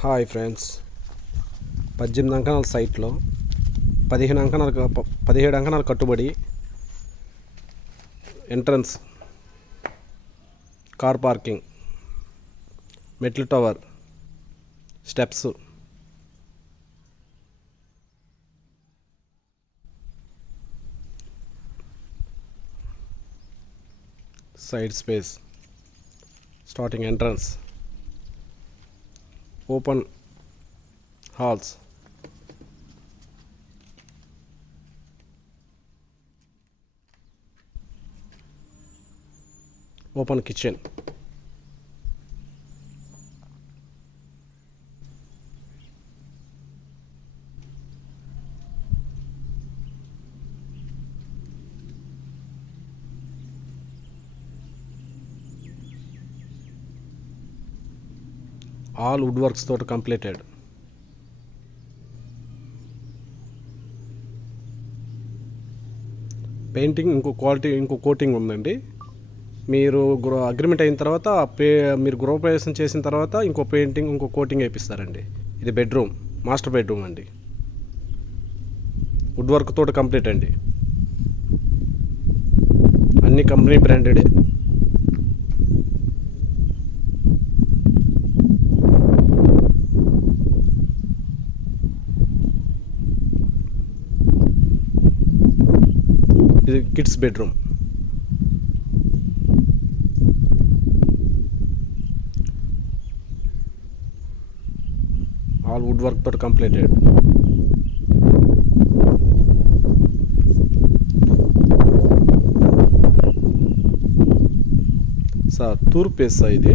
Hi friends, 18 అంకణాల సైట్లో 17 అంకణాలు కట్టుబడి ఎంట్రన్స్, కార్ పార్కింగ్, మెట్లు tower, steps, side space, starting entrance, open halls, open kitchen, all wood works తోటి కంప్లీటెడ్. పెయింటింగ్ ఇంకో కోటింగ్ ఉందండి. మీరు అగ్రిమెంట్ అయిన తర్వాత మీరు గృహప్రవేశం చేసిన తర్వాత ఇంకో కోటింగ్ వేపిస్తారండి. ఇది బెడ్రూమ్, మాస్టర్ బెడ్రూమ్ అండి. వుడ్ వర్క్ తోటి కంప్లీట్ అండి. అన్ని కంపెనీ బ్రాండెడే. ఇది kids bedroom. All wood work తోటి కంప్లీటెడ్. సార్ తూర్పు ఫేస్ ఇది.